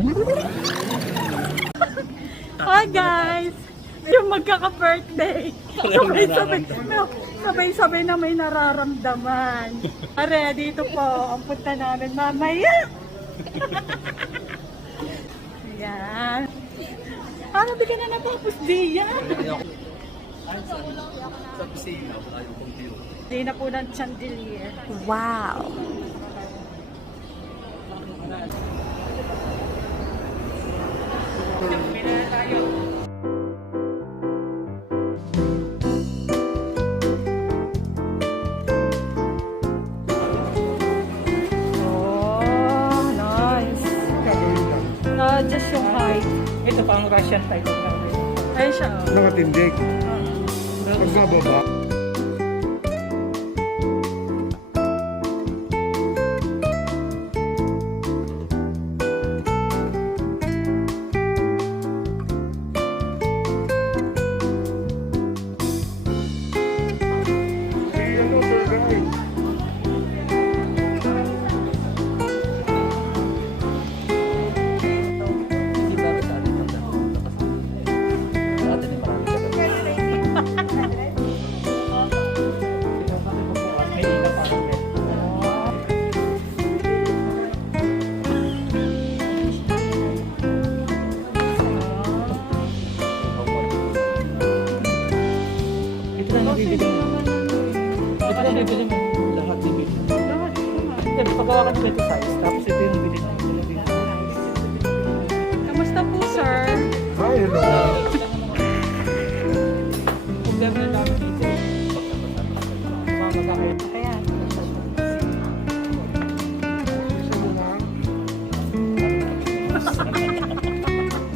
Hi guys! Yung magkaka-birthday. Sabay-sabay na may nararamdaman. Are, dito po. Ang punta namin mamaya. Ayan. Ano, di ka na natapos, Dian? Sa kusina, wala yung computer. Di na po ng chandelier. Wow! Oh, nice. Just yung height. Ito pang Russian type of namin. Ayun siya. Nakatindig. Pagbababa. Hindi ba sa atin ang dahon? Sa atin yung marami ka. May ina pa rin. Ito na nabibili mo. Ito na nabibili mo. Lahat nabibili mo. Ito, pagawa ka nila ito size. Tapos ito yung nabili na. Kamusta po, sir? Hi, hello. Problema na namin dito. Mamagakay. Kaya. Isa mo lang.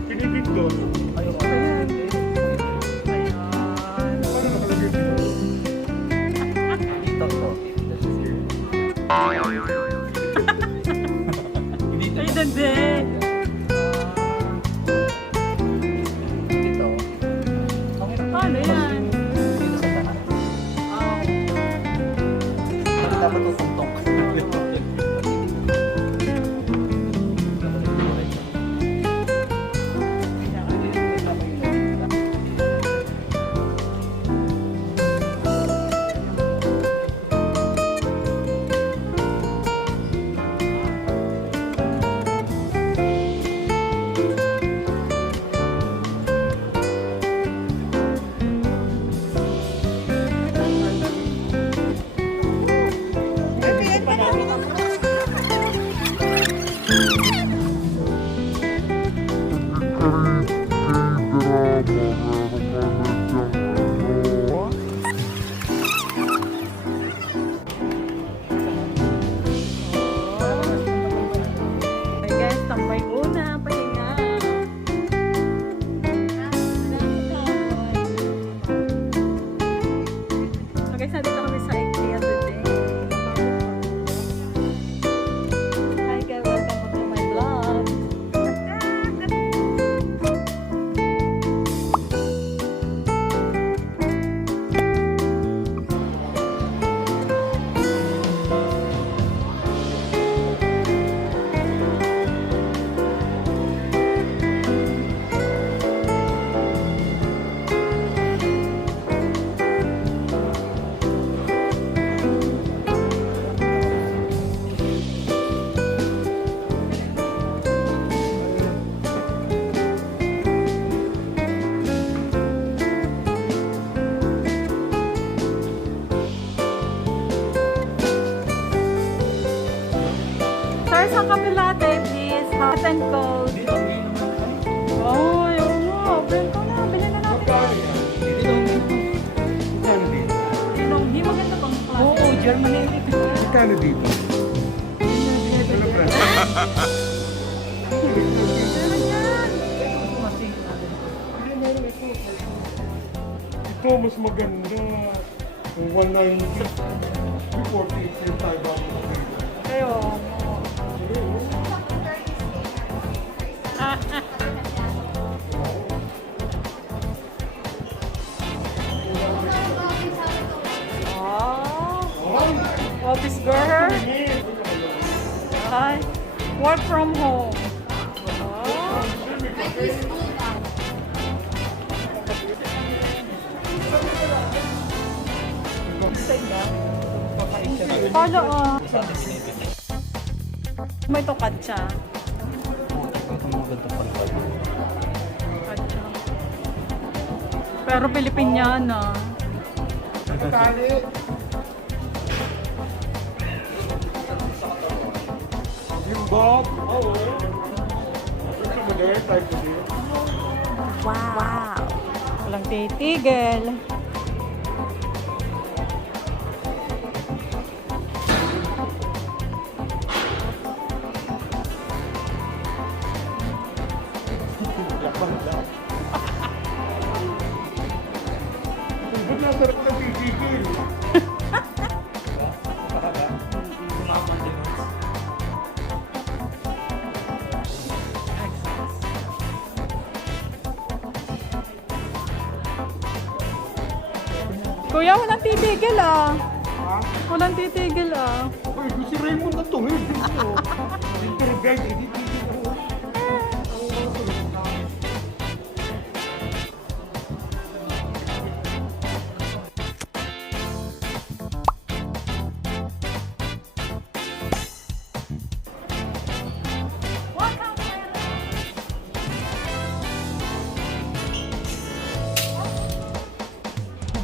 Pinipit doon. Ayun. Ayan. Paano nakalagay dito? Dito to. Dito. Ay, dande. Dito. Paano yan? Dito sa taas. Dapat tutuntok. Hey guys, tambay muna. Pahinga. Okay, sa dito kami sa IKEA today. Hi guys, welcome to my vlog. Sir, sa kapila please. Hot and cold. Oh, yun mo. Open ko na. Bilhin na natin. Magkano dito? Hindi maganda pang klase. Oo, Germany. Magkano dito? Ano price? Meron yan. Ito mas maganda. Yung 190. 348 yung tayo bago. Kayo. Oh, office girl. Hi. Work from home. Oh. Palo, oh. May tokat siya. Katsa. Pero Pilipinyana. Tali. Yung Bob. Oo. Gusto mo din? Type ko din. Wow! Walang titigil. Ba't nasarap na titigil? Kuya, walang titigil ah. Ha? Walang titigil ah. Uy, si Raymond na tuhid. Pero guys, hindi titigil ako.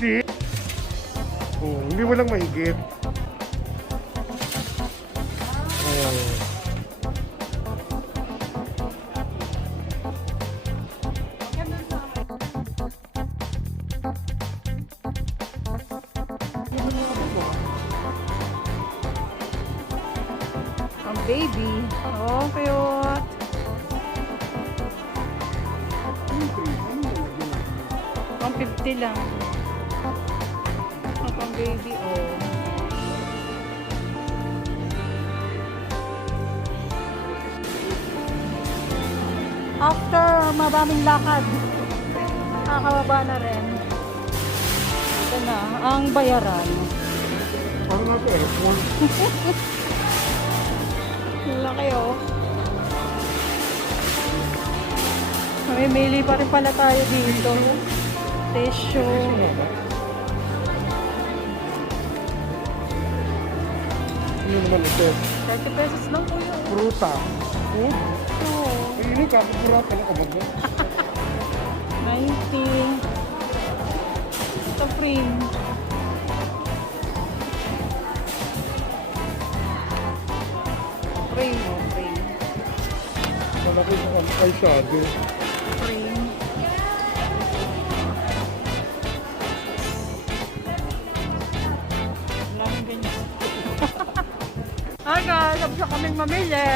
Hindi. Oh, hindi mo lang mahigit. Oh. Ang baby. Oh, cute. Ang 50 lang. Ang pang baby, oh. After maraming lakad, nakakababa na rin. Ito na, ang bayaran. Parang nasa airport. Laki, oh. Mamimili pa rin pala tayo dito. Tissue. Ano naman ito? 30 pesos lang po yun. Pruta. Food? Oo. Ay, ini ka. Purata na kabag mo. 90. Ito cream. Cream, oh, cream. Malaki sa eyeshadow. Cream. Maraming ganyan. Hi guys, tapos na kaming mamili.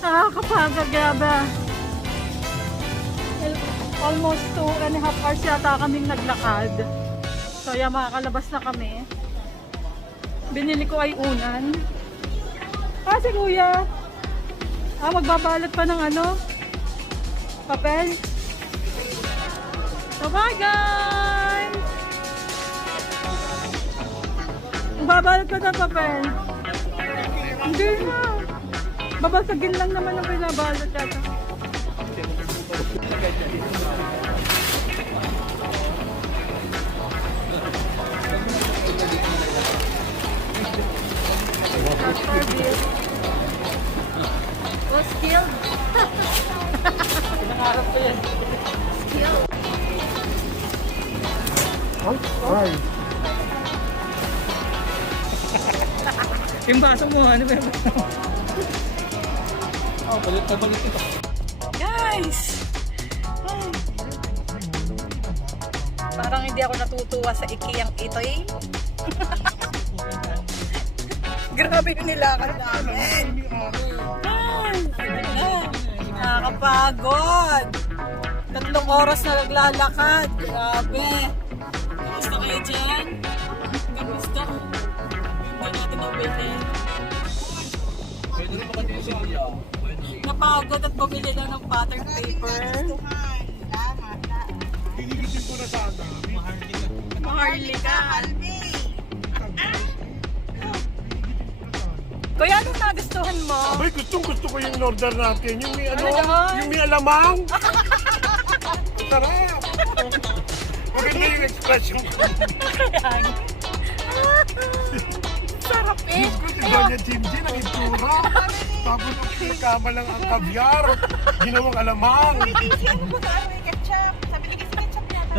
Nakakapagod, grabe. Almost 2.5 hours yata kaming naglakad. So yan, makakalabas na kami. Binili ko ay unan. Si kuya. Magbabalot pa ng ano? Papel. So bye guys! Magbabalot pa ng papel. Hindi na. Babasagin lang naman ang pinabalot yata. Was skilled. Pinangarap ko yan. Skilled. Ay. Yung baso mo, ano ba yung baso mo? Oh, balik ito. Guys! Parang hindi ako natutuwa sa IKEA ito eh. Grabe yung nilakad namin. Nakakapagod. 3 oras na naglalakad. Grabe. Kamusta kayo dyan? Kamusta? Hindi natin nabili. Pwede rin makatili si Kuya. Napagod at bumili lang ng pattern paper. Hinigitin ko na sana. Maharlika. Kuya, anong nagustuhan mo? Abay, gusto ko yung order natin. Yung may ano, yun? yung may alamang. Sarap. Maganda yung expression ko. Sarap eh. Diyos ko, si Doña Jinjin ang itsura. Tapos ang pinakama lang ang kabyar. Ginawang alamang. Ketchup. Sabi ni kasi ketchup yata.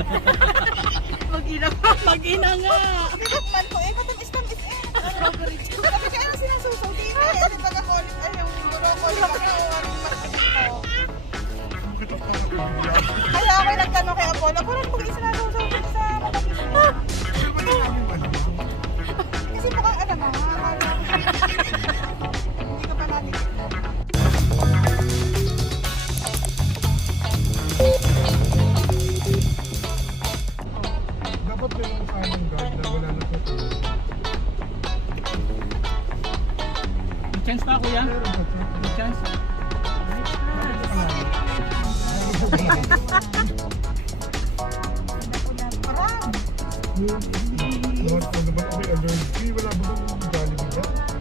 Mag-ina nga. Pinagman ko ba't ang islam is Sabi niya, anong sinasusaw? Di ba? Kasi pag ako, ay yung broccoli pa ka o anong masakit. Bakit ang parang kabyar? Kaya ako nagtanong kay Apollo, parang kung sinasusaw din sa matapis mo. Pero ba't yung aming alamang? Kasi mukhang alam mo, hindi ka pa natin. Dapat may mga kasamang guard na wala na ito. May chance pa kuya? May chance? Parang, Ano ba kami allergy? Wala ba kami Jollibee ba?